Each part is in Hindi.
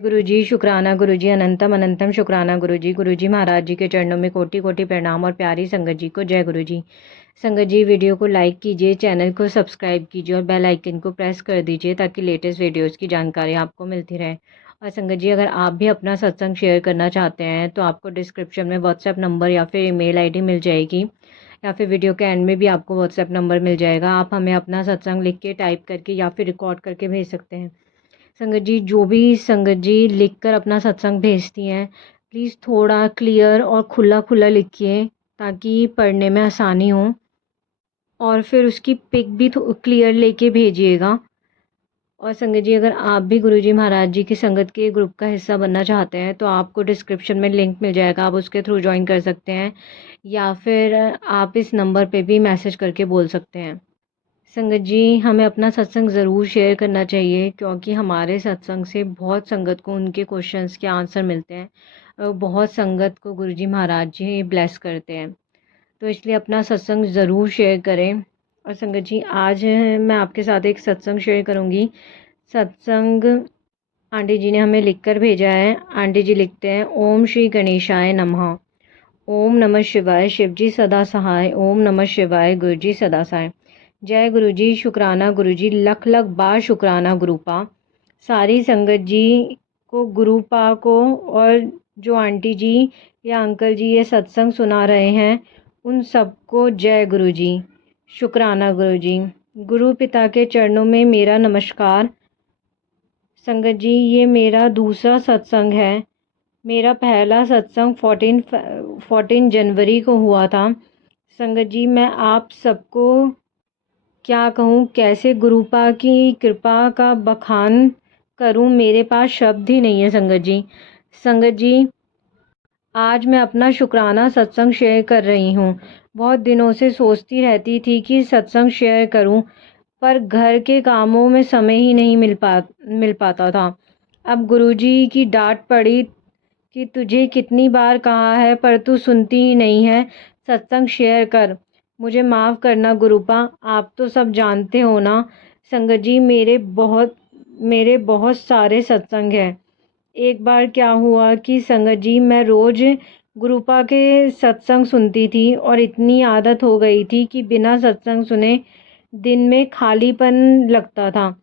गुरुजी शुक्राना, गुरुजी अनंतम अनंतम शुक्राना। गुरुजी गुरुजी महाराज जी के चरणों में कोटि कोटि प्रणाम और प्यारी संगत जी को जय गुरुजी। संगत जी वीडियो को लाइक कीजिए, चैनल को सब्सक्राइब कीजिए और बेल आइकन को प्रेस कर दीजिए ताकि लेटेस्ट वीडियोस की जानकारी आपको मिलती रहे। और संगत जी अगर आप भी अपना सत्संग शेयर करना चाहते हैं तो आपको डिस्क्रिप्शन में व्हाट्सएप नंबर या फिर ईमेल आईडी मिल जाएगी, या फिर वीडियो के एंड में भी आपको व्हाट्सएप नंबर मिल जाएगा। आप हमें अपना सत्संग लिख के टाइप करके या फिर रिकॉर्ड करके भेज सकते हैं। संगत जी जो भी संगत जी लिख कर अपना सत्संग भेजती हैं, प्लीज़ थोड़ा क्लियर और खुला खुला लिखिए ताकि पढ़ने में आसानी हो, और फिर उसकी पिक भी क्लियर लेके भेजिएगा। और संगत जी अगर आप भी गुरुजी महाराज जी की संगत के ग्रुप का हिस्सा बनना चाहते हैं तो आपको डिस्क्रिप्शन में लिंक मिल जाएगा, आप उसके थ्रू ज्वाइन कर सकते हैं, या फिर आप इस नंबर पे भी मैसेज करके बोल सकते हैं। संगत जी हमें अपना सत्संग ज़रूर शेयर करना चाहिए, क्योंकि हमारे सत्संग से बहुत संगत को उनके क्वेश्चंस के आंसर मिलते हैं और बहुत संगत को गुरुजी महाराज जी ब्लेस करते हैं। तो इसलिए अपना सत्संग ज़रूर शेयर करें। और संगत जी आज मैं आपके साथ एक सत्संग शेयर करूँगी। सत्संग आंटी जी ने हमें लिख कर भेजा है। आंटी जी लिखते हैं, ओम श्री गणेशाय नमः। ओम नमः शिवाय, शिव जी सदा सहाय। ओम नमः शिवाय, गुरु जी सदा सहाय। जय गुरु जी शुक्राना, गुरु जी लख लख बार शुक्राना गुरुपा। सारी संगत जी को, गुरुपा को, और जो आंटी जी या अंकल जी ये सत्संग सुना रहे हैं उन सबको जय गुरु जी, शुक्राना गुरु जी। गुरु पिता के चरणों में मेरा नमस्कार। संगत जी ये मेरा दूसरा सत्संग है। मेरा पहला सत्संग 14 जनवरी को हुआ था। संगत जी मैं आप सबको क्या कहूँ, कैसे गुरुपा की कृपा का बखान करूँ, मेरे पास शब्द ही नहीं है। संगत जी आज मैं अपना शुक्राना सत्संग शेयर कर रही हूँ। बहुत दिनों से सोचती रहती थी कि सत्संग शेयर करूँ, पर घर के कामों में समय ही नहीं मिल पाता था। अब गुरुजी की डांट पड़ी कि तुझे कितनी बार कहा है पर तू सुनती ही नहीं है, सत्संग शेयर कर। मुझे माफ़ करना गुरुपा, आप तो सब जानते हो ना। संगत जी मेरे बहुत सारे सत्संग हैं। एक बार क्या हुआ कि संगत जी मैं रोज़ गुरुपा के सत्संग सुनती थी और इतनी आदत हो गई थी कि बिना सत्संग सुने दिन में खालीपन लगता था।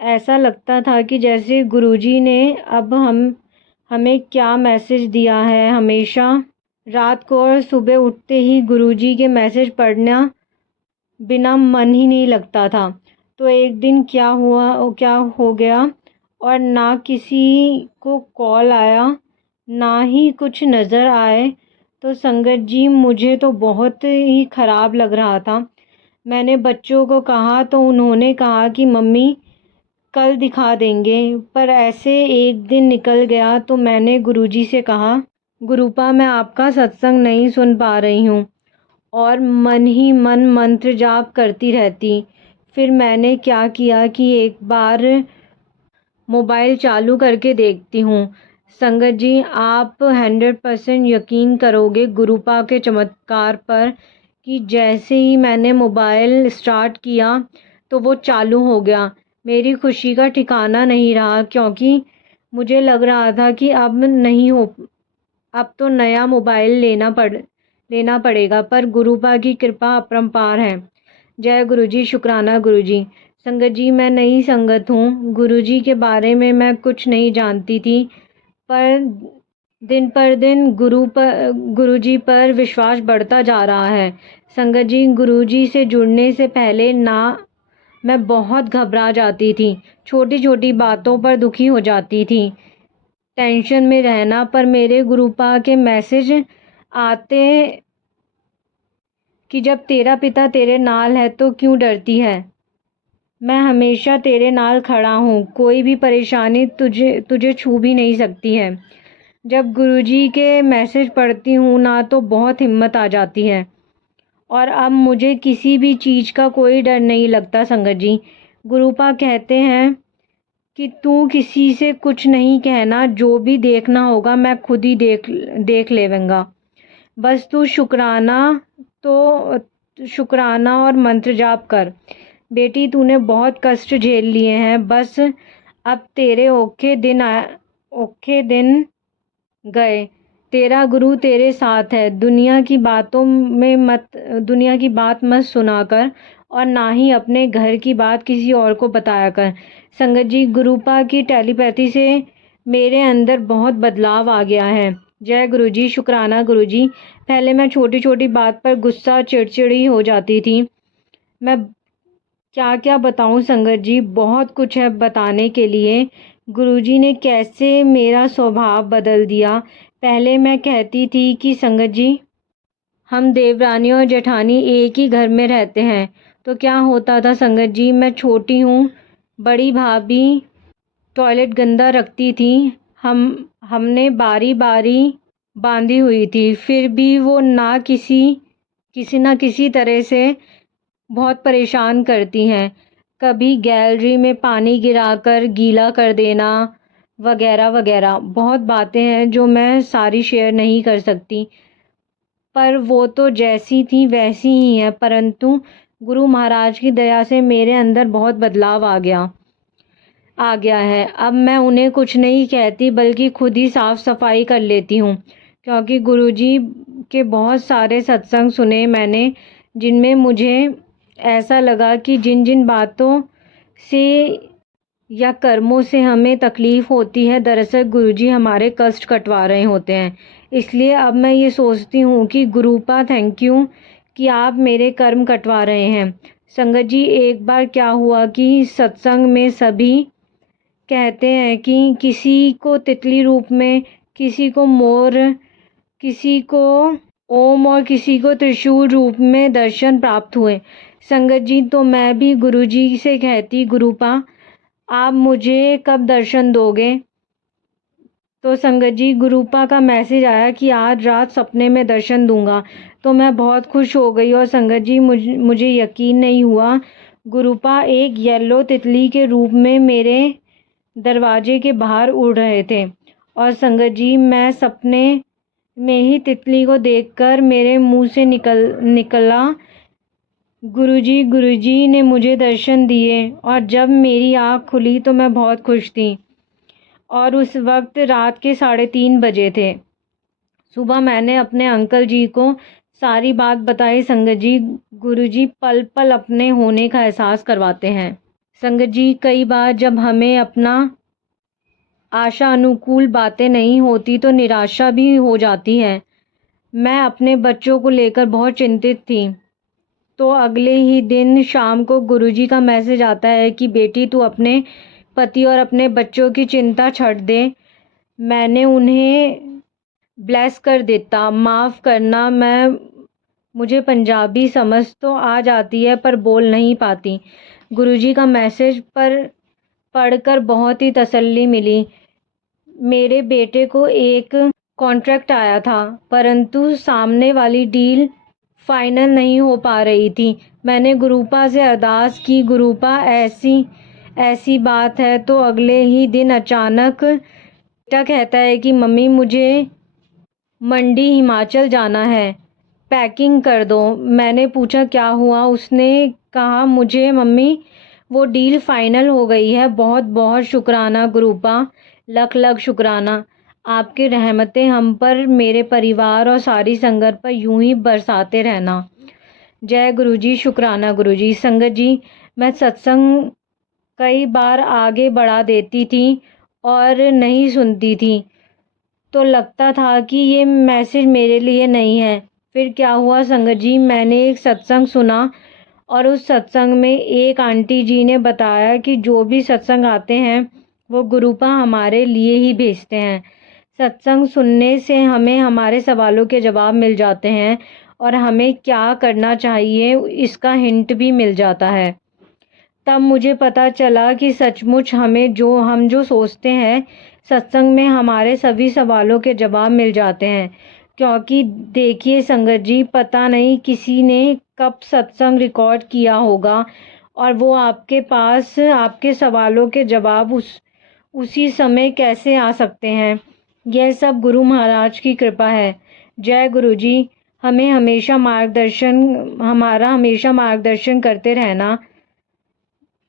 ऐसा लगता था कि जैसे गुरुजी ने अब हमें क्या मैसेज दिया है। हमेशा रात को और सुबह उठते ही गुरुजी के मैसेज पढ़ना बिना मन ही नहीं लगता था। तो एक दिन क्या हो गया, और ना किसी को कॉल आया ना ही कुछ नज़र आए, तो संगत जी मुझे तो बहुत ही ख़राब लग रहा था। मैंने बच्चों को कहा तो उन्होंने कहा कि मम्मी कल दिखा देंगे, पर ऐसे एक दिन निकल गया तो मैंने गुरुजी से कहा, गुरुपा मैं आपका सत्संग नहीं सुन पा रही हूँ, और मन ही मन मंत्र जाप करती रहती। फिर मैंने क्या किया कि एक बार मोबाइल चालू करके देखती हूँ। संगत जी आप 100% यकीन करोगे गुरुपा के चमत्कार पर कि जैसे ही मैंने मोबाइल स्टार्ट किया तो वो चालू हो गया। मेरी खुशी का ठिकाना नहीं रहा, क्योंकि मुझे लग रहा था कि अब तो नया मोबाइल लेना पड़ेगा, पर गुरुपा की कृपा अपरंपार है। जय गुरुजी शुक्राना गुरुजी। संगत जी मैं नई संगत हूँ, गुरुजी के बारे में मैं कुछ नहीं जानती थी, पर दिन पर दिन गुरुजी पर विश्वास बढ़ता जा रहा है। संगत जी गुरुजी से जुड़ने से पहले मैं बहुत घबरा जाती थी, छोटी छोटी बातों पर दुखी हो जाती थी, टेंशन में रहना। पर मेरे गुरुपा के मैसेज आते कि जब तेरा पिता तेरे नाल है तो क्यों डरती है, मैं हमेशा तेरे नाल खड़ा हूँ, कोई भी परेशानी तुझे छू भी नहीं सकती है। जब गुरुजी के मैसेज पढ़ती हूँ ना तो बहुत हिम्मत आ जाती है, और अब मुझे किसी भी चीज़ का कोई डर नहीं लगता। संगत जी गुरुपा कहते हैं कि तू किसी से कुछ नहीं कहना, जो भी देखना होगा मैं खुद ही देख लेवूँगा। बस तू शुक्राना और मंत्र जाप कर। बेटी तूने बहुत कष्ट झेल लिए हैं, बस अब तेरे औखे दिन औखे दिन गए। तेरा गुरु तेरे साथ है। दुनिया की बात मत सुना कर और ना ही अपने घर की बात किसी और को बताया कर। संगत जी, गुरुपा की टेलीपैथी से मेरे अंदर बहुत बदलाव आ गया है। जय गुरु जी, शुक्राना गुरु जी। पहले मैं छोटी छोटी बात पर गुस्सा चिड़चिड़ी हो जाती थी। मैं क्या क्या बताऊं संगत जी, बहुत कुछ है बताने के लिए। गुरुजी ने कैसे मेरा स्वभाव बदल दिया। पहले मैं कहती थी कि संगत जी, हम देवरानी और जेठानी एक ही घर में रहते हैं। तो क्या होता था संगत जी, मैं छोटी हूँ, बड़ी भाभी टॉयलेट गंदा रखती थी, हमने बारी बारी बांधी हुई थी, फिर भी वो किसी ना किसी तरह से बहुत परेशान करती हैं। कभी गैलरी में पानी गिराकर गीला कर देना वगैरह वगैरह। बहुत बातें हैं जो मैं सारी शेयर नहीं कर सकती, पर वो तो जैसी थी वैसी ही है। परंतु गुरु महाराज की दया से मेरे अंदर बहुत बदलाव आ गया है। अब मैं उन्हें कुछ नहीं कहती, बल्कि खुद ही साफ सफाई कर लेती हूँ। क्योंकि गुरुजी के बहुत सारे सत्संग सुने मैंने, जिनमें मुझे ऐसा लगा कि जिन जिन बातों से या कर्मों से हमें तकलीफ होती है, दरअसल गुरुजी हमारे कष्ट कटवा रहे होते हैं। इसलिए अब मैं ये सोचती हूँ कि गुरुपा थैंक यू कि आप मेरे कर्म कटवा रहे हैं। संगत जी, एक बार क्या हुआ कि सत्संग में सभी कहते हैं कि किसी को तितली रूप में, किसी को मोर, किसी को ओम और किसी को त्रिशूल रूप में दर्शन प्राप्त हुए। संगत जी, तो मैं भी गुरुजी से कहती, गुरुपा आप मुझे कब दर्शन दोगे? तो संगत जी, गुरुपा का मैसेज आया कि आज रात सपने में दर्शन दूंगा। तो मैं बहुत खुश हो गई और संगत जी, मुझे यकीन नहीं हुआ। गुरुपा एक येलो तितली के रूप में मेरे दरवाजे के बाहर उड़ रहे थे। और संगत जी, मैं सपने में ही तितली को देखकर मेरे मुंह से निकला, गुरुजी गुरुजी ने मुझे दर्शन दिए। और जब मेरी आँख खुली तो मैं बहुत खुश थी। और उस वक्त रात के 3:30 बजे थे। सुबह मैंने अपने अंकल जी को सारी बात बताई। संगत जी, गुरुजी पल पल अपने होने का एहसास करवाते हैं। संगत जी, कई बार जब हमें अपना आशा अनुकूल बातें नहीं होती तो निराशा भी हो जाती है। मैं अपने बच्चों को लेकर बहुत चिंतित थी। तो अगले ही दिन शाम को गुरुजी का मैसेज आता है कि बेटी, तू अपने पति और अपने बच्चों की चिंता छोड़ दे। मैंने उन्हें ब्लेस कर देता। माफ़ करना, मुझे पंजाबी समझ तो आ जाती है पर बोल नहीं पाती। गुरुजी का मैसेज पढ़कर बहुत ही तसल्ली मिली। मेरे बेटे को एक कॉन्ट्रैक्ट आया था, परंतु सामने वाली डील फाइनल नहीं हो पा रही थी। मैंने गुरुपा से अरदास की, गुरुपा ऐसी बात है। तो अगले ही दिन अचानक बेटा कहता है कि मम्मी, मुझे मंडी हिमाचल जाना है, पैकिंग कर दो। मैंने पूछा क्या हुआ? उसने कहा, मुझे मम्मी वो डील फाइनल हो गई है। बहुत बहुत शुक्राना गुरुपा, लख लख शुक्राना। आपकी रहमतें हम पर, मेरे परिवार और सारी संगत पर यूं ही बरसाते रहना। जय गुरुजी, शुक्राना गुरुजी। संगत जी, मैं सत्संग कई बार आगे बढ़ा देती थी और नहीं सुनती थी, तो लगता था कि ये मैसेज मेरे लिए नहीं है। फिर क्या हुआ संगत जी, मैंने एक सत्संग सुना और उस सत्संग में एक आंटी जी ने बताया कि जो भी सत्संग आते हैं वो गुरुपा हमारे लिए ही भेजते हैं। सत्संग सुनने से हमें हमारे सवालों के जवाब मिल जाते हैं और हमें क्या करना चाहिए इसका हिंट भी मिल जाता है। तब मुझे पता चला कि सचमुच हम जो सोचते हैं, सत्संग में हमारे सभी सवालों के जवाब मिल जाते हैं। क्योंकि देखिए संगत जी, पता नहीं किसी ने कब सत्संग रिकॉर्ड किया होगा और वो आपके पास आपके सवालों के जवाब उसी समय कैसे आ सकते हैं। यह सब गुरु महाराज की कृपा है। जय गुरु जी, हमारा हमेशा मार्गदर्शन करते रहना।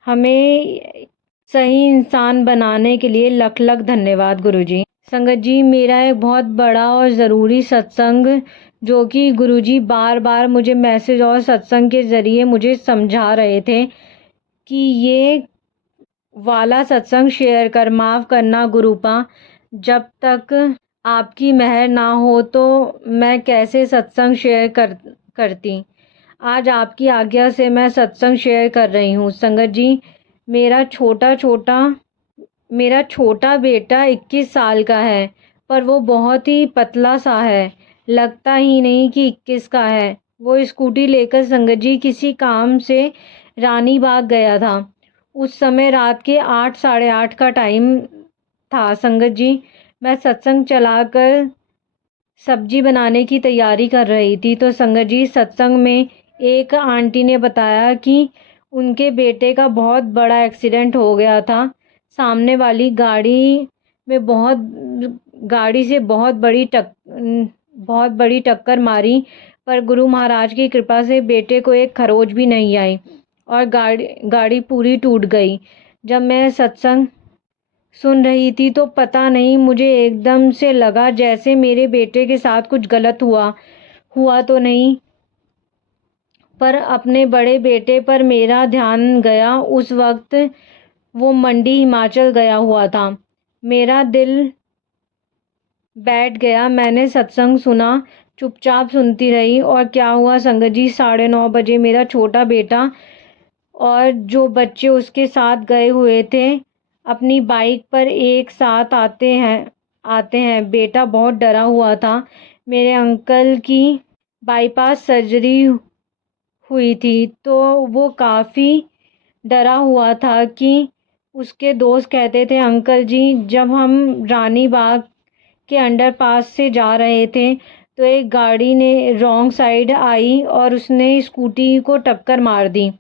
हमें सही इंसान बनाने के लिए लख लख धन्यवाद गुरुजी। संगत जी, मेरा एक बहुत बड़ा और ज़रूरी सत्संग जो कि गुरुजी बार बार मुझे मैसेज और सत्संग के ज़रिए मुझे समझा रहे थे कि ये वाला सत्संग शेयर कर, माफ़ करना गुरुपा, जब तक आपकी मेहर ना हो तो मैं कैसे सत्संग शेयर करती। आज आपकी आज्ञा से मैं सत्संग शेयर कर रही हूँ। संगत जी, मेरा छोटा बेटा 21 साल का है, पर वो बहुत ही पतला सा है, लगता ही नहीं कि 21 का है। वो स्कूटी लेकर संगत जी किसी काम से रानी बाग गया था। उस समय रात के 8 साढ़े 8 का टाइम था। संगत जी, मैं सत्संग चलाकर सब्जी बनाने की तैयारी कर रही थी तो संगत जी, सत्संग में एक आंटी ने बताया कि उनके बेटे का बहुत बड़ा एक्सीडेंट हो गया था। सामने वाली गाड़ी से बहुत बड़ी टक्कर मारी, पर गुरु महाराज की कृपा से बेटे को एक खरोच भी नहीं आई और गाड़ी पूरी टूट गई। जब मैं सत्संग सुन रही थी तो पता नहीं मुझे एकदम से लगा जैसे मेरे बेटे के साथ कुछ गलत हुआ तो नहीं, पर अपने बड़े बेटे पर मेरा ध्यान गया। उस वक्त वो मंडी हिमाचल गया हुआ था। मेरा दिल बैठ गया। मैंने सत्संग सुना, चुपचाप सुनती रही। और क्या हुआ संगत जी, 9:30 बजे मेरा छोटा बेटा और जो बच्चे उसके साथ गए हुए थे अपनी बाइक पर एक साथ आते हैं। बेटा बहुत डरा हुआ था। मेरे अंकल की बाईपास सर्जरी हुई थी तो वो काफ़ी डरा हुआ था कि उसके दोस्त कहते थे, अंकल जी, जब हम रानी बाग के अंडरपास से जा रहे थे तो एक गाड़ी ने रॉन्ग साइड आई और उसने स्कूटी को टक्कर मार दी।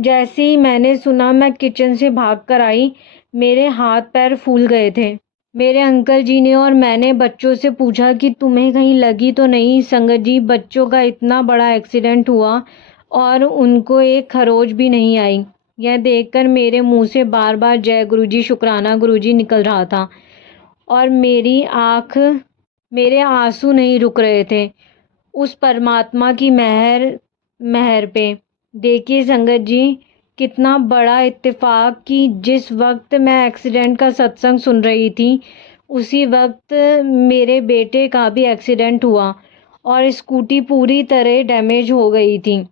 जैसे ही मैंने सुना मैं किचन से भागकर आई। मेरे हाथ पैर फूल गए थे। मेरे अंकल जी ने और मैंने बच्चों से पूछा कि तुम्हें कहीं लगी तो नहीं। संगत जी, बच्चों का इतना बड़ा एक्सीडेंट हुआ और उनको एक खरोच भी नहीं आई। यह देखकर मेरे मुंह से बार बार जय गुरुजी, शुक्राना गुरुजी निकल रहा था और मेरे आंसू नहीं रुक रहे थे उस परमात्मा की मेहर पे। देखिए संगत जी, कितना बड़ा इत्तेफाक कि जिस वक्त मैं एक्सीडेंट का सत्संग सुन रही थी उसी वक्त मेरे बेटे का भी एक्सीडेंट हुआ और स्कूटी पूरी तरह डैमेज हो गई थी।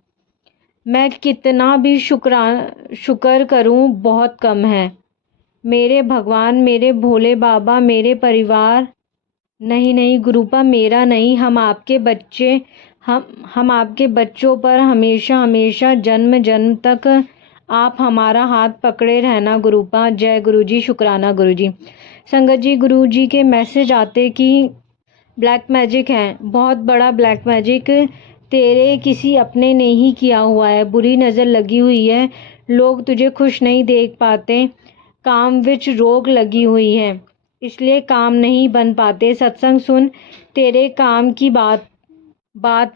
मैं कितना भी शुक्र करूं बहुत कम है। मेरे भगवान, मेरे भोले बाबा, मेरे परिवार, नहीं गुरुपा, मेरा नहीं, हम आपके बच्चों पर हमेशा जन्म जन्म तक आप हमारा हाथ पकड़े रहना गुरुपा। जय गुरुजी, शुक्राना गुरुजी। संगत जी, गुरुजी के मैसेज आते कि ब्लैक मैजिक है, बहुत बड़ा ब्लैक मैजिक तेरे किसी अपने ने ही किया हुआ है। बुरी नज़र लगी हुई है, लोग तुझे खुश नहीं देख पाते, काम विच रोक लगी हुई है, इसलिए काम नहीं बन पाते। सत्संग सुन, तेरे काम की बात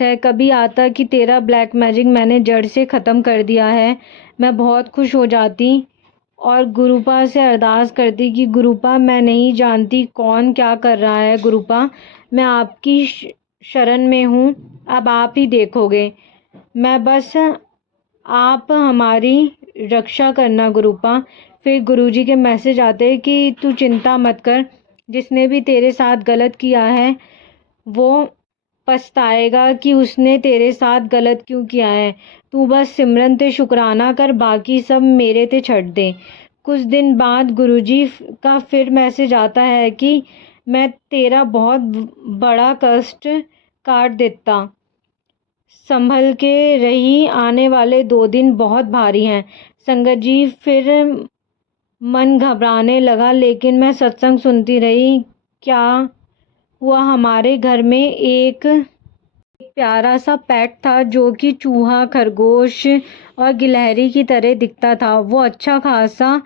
है। कभी आता कि तेरा ब्लैक मैजिक मैंने जड़ से ख़त्म कर दिया है, मैं बहुत खुश हो जाती और गुरुपा से अरदास करती कि गुरुपा, मैं नहीं जानती कौन क्या कर रहा है, गुरुपा मैं आपकी शरण में हूँ, अब आप ही देखोगे, मैं बस आप हमारी रक्षा करना गुरुपा। फिर गुरुजी के मैसेज आते हैं कि तू चिंता मत कर, जिसने भी तेरे साथ गलत किया है वो पछताएगा कि उसने तेरे साथ गलत क्यों किया है। तू बस सिमरन ते शुक्राना कर, बाकी सब मेरे ते छੱਡ दे। कुछ दिन बाद गुरुजी का फिर मैसेज आता है कि मैं तेरा बहुत बड़ा कष्ट काट देता, संभल के रही, आने वाले 2 दिन बहुत भारी हैं। संगत जी, फिर मन घबराने लगा, लेकिन मैं सत्संग सुनती रही। क्या हुआ, हमारे घर में एक प्यारा सा पेट था जो कि चूहा, खरगोश और गिलहरी की तरह दिखता था। वो अच्छा खासा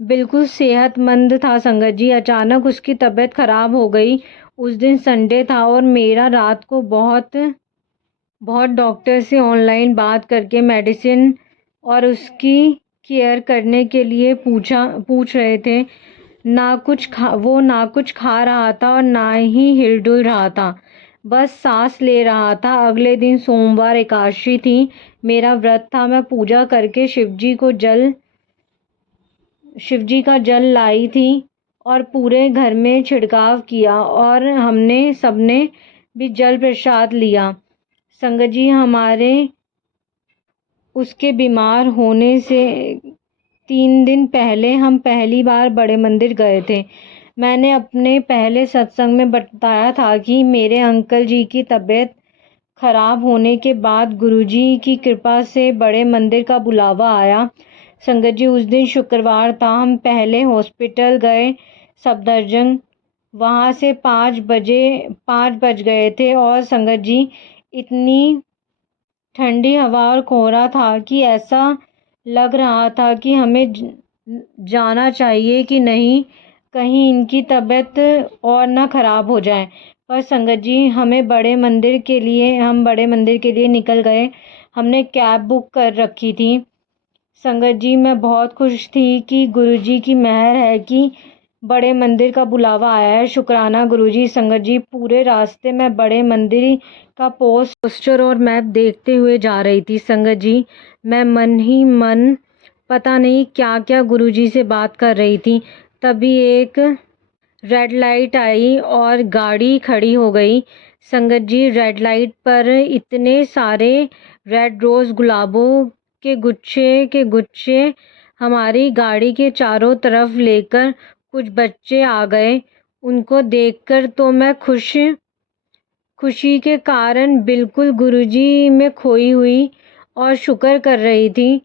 बिल्कुल सेहतमंद था। संगत जी, अचानक उसकी तबीयत खराब हो गई। उस दिन संडे था और मेरा रात को बहुत डॉक्टर से ऑनलाइन बात करके मेडिसिन और उसकी केयर करने के लिए पूछ रहे थे। वो ना कुछ खा रहा था और ना ही हिलडुल रहा था, बस सांस ले रहा था। अगले दिन सोमवार एकादशी थी, मेरा व्रत था। मैं पूजा करके शिवजी का जल लाई थी और पूरे घर में छिड़काव किया और हमने सबने भी जल प्रसाद लिया। संगत जी, हमारे उसके बीमार होने से 3 दिन पहले हम पहली बार बड़े मंदिर गए थे। मैंने अपने पहले सत्संग में बताया था कि मेरे अंकल जी की तबीयत खराब होने के बाद गुरुजी की कृपा से बड़े मंदिर का बुलावा आया। संगत जी, उस दिन शुक्रवार था। हम पहले हॉस्पिटल गए सफदरजंग। वहाँ से 5 बज गए थे और संगत जी, इतनी ठंडी हवा और कोहरा था कि ऐसा लग रहा था कि हमें जाना चाहिए कि नहीं, कहीं इनकी तबीयत और ना खराब हो जाए। पर संगत जी, हम बड़े मंदिर के लिए निकल गए। हमने कैब बुक कर रखी थी। संगत जी, मैं बहुत खुश थी कि गुरुजी की मेहर है कि बड़े मंदिर का बुलावा आया है। शुक्राना गुरुजी। संगत जी, पूरे रास्ते में बड़े मंदिर का पोस्टर और मैप देखते हुए जा रही थी। संगत जी, मैं मन ही मन पता नहीं क्या क्या गुरुजी से बात कर रही थी। तभी एक रेड लाइट आई और गाड़ी खड़ी हो गई। संगत जी, रेड लाइट पर इतने सारे रेड रोज़ गुलाबों के गुच्छे हमारी गाड़ी के चारों तरफ लेकर कुछ बच्चे आ गए। उनको देखकर तो मैं खुशी के कारण बिल्कुल गुरुजी में खोई हुई और शुक्र कर रही थी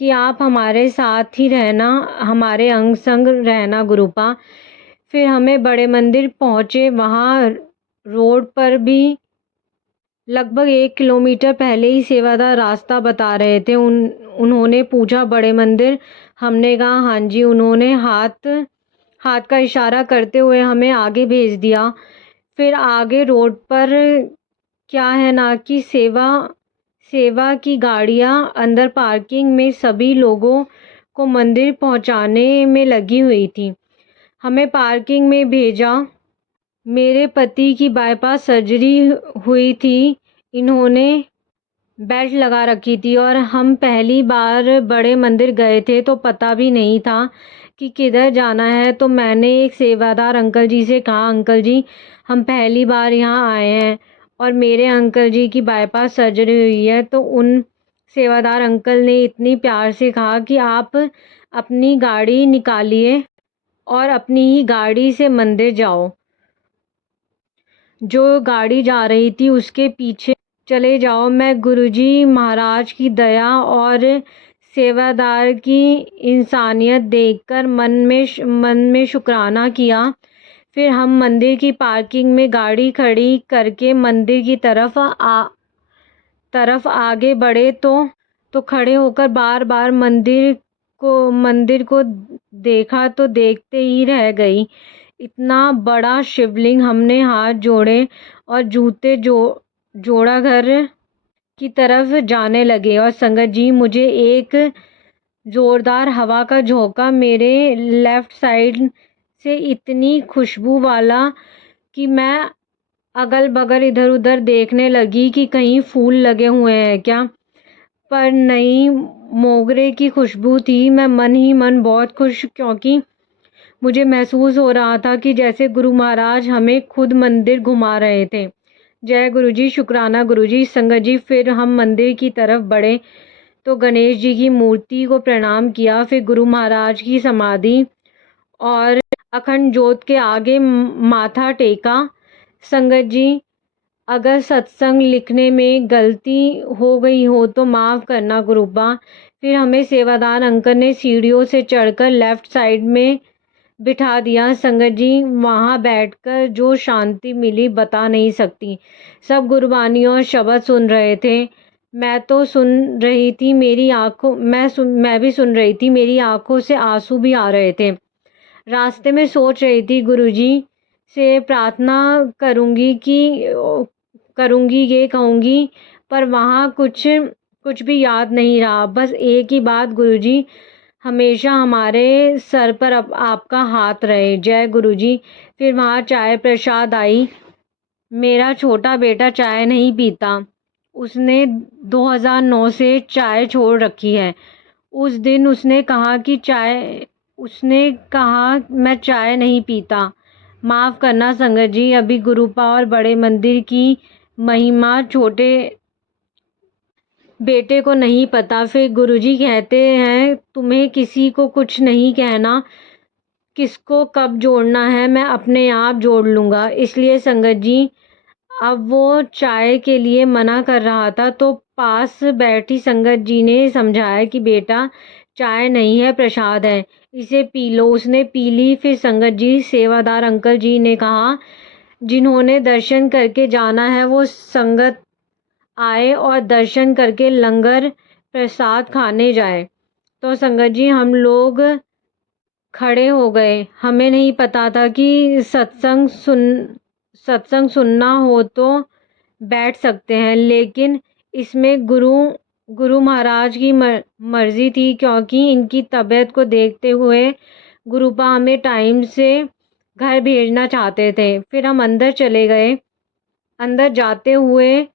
कि आप हमारे साथ ही रहना, हमारे अंग संग रहना गुरुपा। फिर हमें बड़े मंदिर पहुँचे। वहाँ रोड पर भी लगभग 1 किलोमीटर पहले ही सेवादार रास्ता बता रहे थे। उन्होंने पूछा, बड़े मंदिर? हमने कहा हाँ जी। उन्होंने हाथ का इशारा करते हुए हमें आगे भेज दिया। फिर आगे रोड पर क्या है ना कि सेवा की गाड़ियाँ अंदर पार्किंग में सभी लोगों को मंदिर पहुंचाने में लगी हुई थी। हमें पार्किंग में भेजा। मेरे पति की बाईपास सर्जरी हुई थी। इन्होंने बेल्ट लगा रखी थी और हम पहली बार बड़े मंदिर गए थे तो पता भी नहीं था कि किधर जाना है। तो मैंने एक सेवादार अंकल जी से कहा, अंकल जी, हम पहली बार यहाँ आए हैं और मेरे अंकल जी की बाईपास सर्जरी हुई है। तो उन सेवादार अंकल ने इतनी प्यार से कहा कि आप अपनी गाड़ी निकालिए और अपनी ही गाड़ी से मंदिर जाओ। जो गाड़ी जा रही थी उसके पीछे चले जाओ। मैं गुरुजी महाराज की दया और सेवादार की इंसानियत देखकर मन में शुक्राना किया। फिर हम मंदिर की पार्किंग में गाड़ी खड़ी करके मंदिर की तरफ आगे बढ़े तो खड़े होकर बार बार मंदिर को देखा तो देखते ही रह गई। इतना बड़ा शिवलिंग। हमने हाथ जोड़े और जूते जोड़ा घर की तरफ जाने लगे। और संगत जी, मुझे एक ज़ोरदार हवा का झोंका मेरे लेफ़्ट साइड से इतनी खुशबू वाला कि मैं अगल बगल इधर उधर देखने लगी कि कहीं फूल लगे हुए हैं क्या, पर नहीं, मोगरे की खुशबू थी। मैं मन ही मन बहुत खुश, क्योंकि मुझे महसूस हो रहा था कि जैसे गुरु महाराज हमें खुद मंदिर घुमा रहे थे। जय गुरु जी। शुक्राना गुरु जी। संगत जी, फिर हम मंदिर की तरफ बढ़े तो गणेश जी की मूर्ति को प्रणाम किया। फिर गुरु महाराज की समाधि और अखंड ज्योत के आगे माथा टेका। संगत जी, अगर सत्संग लिखने में गलती हो गई हो तो माफ़ करना गुरुबा। फिर हमें सेवादार अंकल ने सीढ़ियों से चढ़कर लेफ़्ट साइड में बिठा दिया। संगत जी, वहाँ बैठकर जो शांति मिली बता नहीं सकती। सब गुरबानी और शब्द सुन रहे थे। मैं तो सुन रही थी, मैं भी सुन रही थी, मेरी आंखों से आंसू भी आ रहे थे। रास्ते में सोच रही थी, गुरुजी से प्रार्थना करूँगी ये कहूँगी, पर वहाँ कुछ भी याद नहीं रहा। बस एक ही बात, गुरुजी हमेशा हमारे सर पर आपका हाथ रहे। जय गुरुजी। फिर वहाँ चाय प्रसाद आई। मेरा छोटा बेटा चाय नहीं पीता। उसने 2009 से चाय छोड़ रखी है। उस दिन उसने कहा मैं चाय नहीं पीता। माफ़ करना संगत जी, अभी गुरुपा और बड़े मंदिर की महिमा छोटे बेटे को नहीं पता। फिर गुरुजी कहते हैं तुम्हें किसी को कुछ नहीं कहना, किसको कब जोड़ना है मैं अपने आप जोड़ लूँगा। इसलिए संगत जी, अब वो चाय के लिए मना कर रहा था तो पास बैठी संगत जी ने समझाया कि बेटा चाय नहीं है, प्रसाद है, इसे पी लो। उसने पी ली। फिर संगत जी, सेवादार अंकल जी ने कहा जिन्होंने दर्शन करके जाना है वो संगत आए और दर्शन करके लंगर प्रसाद खाने जाए। तो संगत जी, हम लोग खड़े हो गए। हमें नहीं पता था कि सत्संग सुनना हो तो बैठ सकते हैं, लेकिन इसमें गुरु महाराज की मर्जी थी, क्योंकि इनकी तबीयत को देखते हुए गुरुपा हमें टाइम से घर भेजना चाहते थे। फिर हम अंदर चले गए। अंदर जाते हुए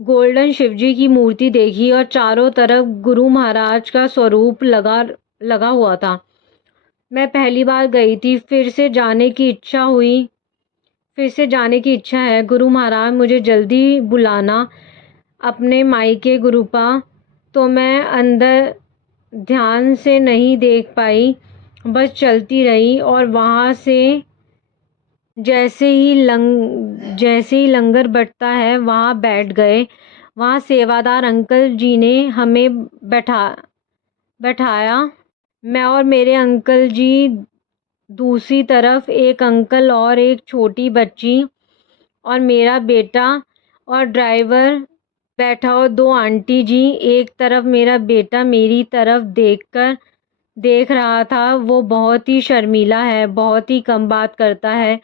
गोल्डन शिवजी की मूर्ति देखी और चारों तरफ गुरु महाराज का स्वरूप लगा हुआ था। मैं पहली बार गई थी। फिर से जाने की इच्छा है। गुरु महाराज मुझे जल्दी बुलाना अपने मायके गुरुपा। तो मैं अंदर ध्यान से नहीं देख पाई, बस चलती रही और वहाँ से जैसे ही लंगर बंटता है वहाँ बैठ गए। वहाँ सेवादार अंकल जी ने हमें बैठाया। मैं और मेरे अंकल जी, दूसरी तरफ एक अंकल और एक छोटी बच्ची और मेरा बेटा और ड्राइवर बैठा और 2 आंटी जी। एक तरफ मेरा बेटा मेरी तरफ देख रहा था। वो बहुत ही शर्मीला है, बहुत ही कम बात करता है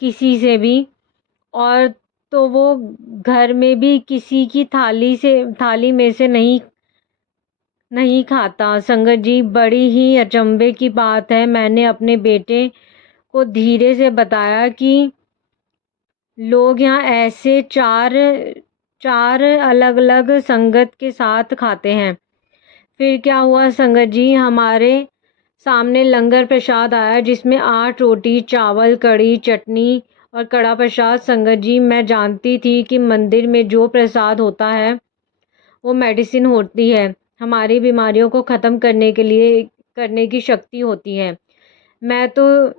किसी से भी, और तो वो घर में भी किसी की थाली में से नहीं खाता। संगत जी, बड़ी ही अचंभे की बात है। मैंने अपने बेटे को धीरे से बताया कि लोग यहाँ ऐसे चार अलग अलग संगत के साथ खाते हैं। फिर क्या हुआ संगत जी, हमारे सामने लंगर प्रसाद आया जिसमें 8 रोटी, चावल, कड़ी, चटनी और कड़ा प्रसाद। संगत जी, मैं जानती थी कि मंदिर में जो प्रसाद होता है वो मेडिसिन होती है, हमारी बीमारियों को ख़त्म करने की शक्ति होती है। मैं तो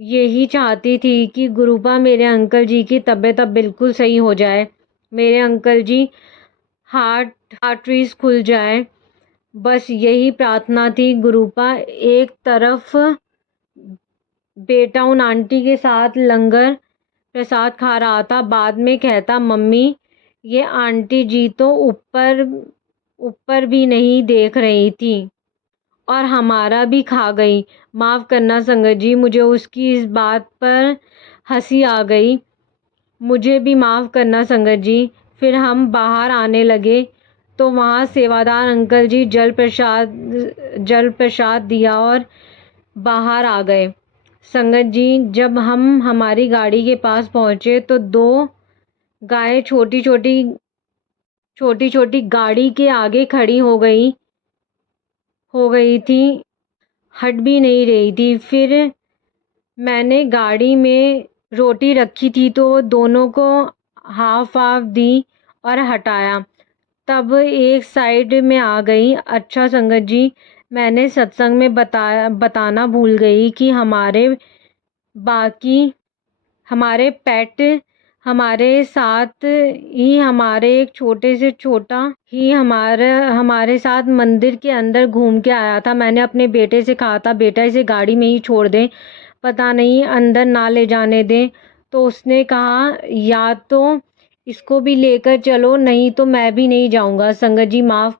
यही चाहती थी कि गुरुपा मेरे अंकल जी की तबीयत अब बिल्कुल सही हो जाए, मेरे अंकल जी आर्टरीज खुल जाए, बस यही प्रार्थना थी। गुरुपा एक तरफ बेटा उन आंटी के साथ लंगर प्रसाद खा रहा था। बाद में कहता, मम्मी ये आंटी जी तो ऊपर भी नहीं देख रही थी और हमारा भी खा गई। माफ़ करना संगत जी, मुझे उसकी इस बात पर हंसी आ गई। मुझे भी माफ़ करना संगत जी। फिर हम बाहर आने लगे तो वहाँ सेवादार अंकल जी जल प्रसाद दिया और बाहर आ गए। संगत जी, जब हम हमारी गाड़ी के पास पहुँचे तो 2 गायें छोटी छोटी गाड़ी के आगे खड़ी हो गई थी, हट भी नहीं रही थी। फिर मैंने गाड़ी में रोटी रखी थी तो दोनों को हाफ दी और हटाया, तब एक साइड में आ गई। अच्छा संगत जी, मैंने सत्संग में बताना भूल गई कि हमारे पेट हमारे साथ ही, हमारे एक छोटे से छोटा ही हमारे साथ मंदिर के अंदर घूम के आया था। मैंने अपने बेटे से कहा था, बेटा इसे गाड़ी में ही छोड़ दे, पता नहीं अंदर ना ले जाने दें। तो उसने कहा, या तो इसको भी लेकर चलो, नहीं तो मैं भी नहीं जाऊंगा। संगत जी, माफ़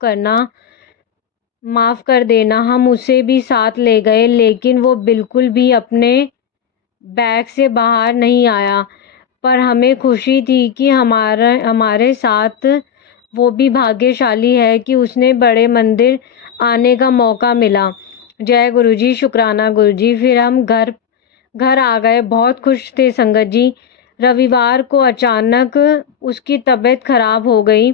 कर देना। हम उसे भी साथ ले गए, लेकिन वो बिल्कुल भी अपने बैग से बाहर नहीं आया। पर हमें खुशी थी कि हमारे साथ वो भी भाग्यशाली है कि उसने बड़े मंदिर आने का मौका मिला। जय गुरु जी, शुक्राना गुरु जी। फिर हम घर आ गए, बहुत खुश थे संगत जी। रविवार को अचानक उसकी तबीयत खराब हो गई।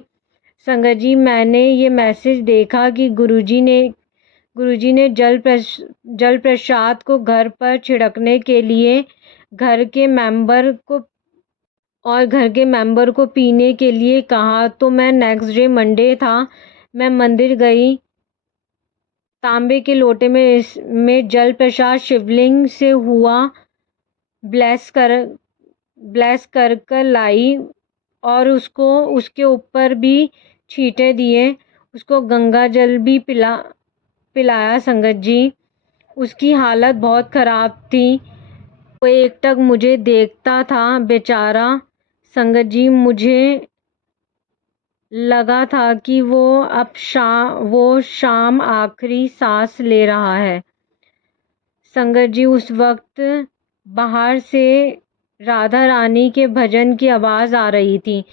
संगत जी, मैंने ये मैसेज देखा कि गुरुजी ने जल प्रसाद को घर पर छिड़कने के लिए घर के मेंबर को पीने के लिए कहा। तो मैं नेक्स्ट डे मंडे था, मैं मंदिर गई। तांबे के लोटे में जल प्रसाद शिवलिंग से हुआ ब्लेस कर लाई और उसको उसके ऊपर भी छींटे दिए। उसको गंगा जल भी पिलाया संगत जी। उसकी हालत बहुत ख़राब थी। वो एकटक मुझे देखता था बेचारा। संगत जी, मुझे लगा था कि वो शाम आखिरी सांस ले रहा है। संगत जी, उस वक्त बाहर से राधा रानी के भजन की आवाज़ आ रही थी।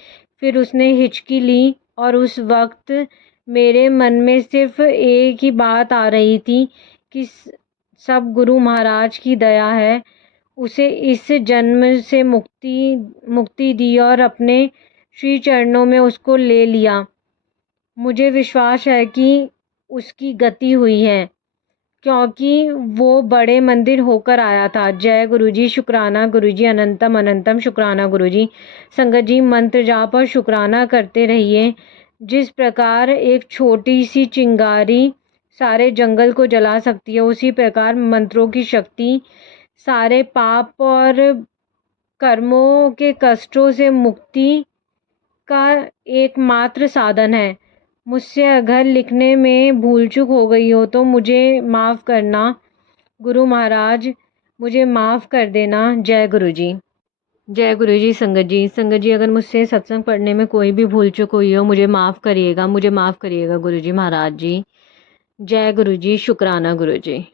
फिर उसने हिचकी ली और उस वक्त मेरे मन में सिर्फ एक ही बात आ रही थी कि सब गुरु महाराज की दया है। उसे इस जन्म से मुक्ति दी और अपने श्री चरणों में उसको ले लिया। मुझे विश्वास है कि उसकी गति हुई है, क्योंकि वो बड़े मंदिर होकर आया था। जय गुरु जी, शुक्राना गुरु जी, अनंतम अनंतम शुक्राना गुरु जी। संगत जी, मंत्र जाप और शुक्राना करते रहिए। जिस प्रकार एक छोटी सी चिंगारी सारे जंगल को जला सकती है, उसी प्रकार मंत्रों की शक्ति सारे पाप और कर्मों के कष्टों से मुक्ति का एकमात्र साधन है। मुझसे अगर लिखने में भूल चूक हो गई हो तो मुझे माफ़ करना। गुरु महाराज, मुझे माफ़ कर देना। जय गुरु जी। जय गुरु जी। संगत जी, अगर मुझसे सत्संग पढ़ने में कोई भी भूल चूक हुई हो, मुझे माफ़ करिएगा गुरु जी महाराज जी। जय गुरु जी, शुक्राना गुरु जी।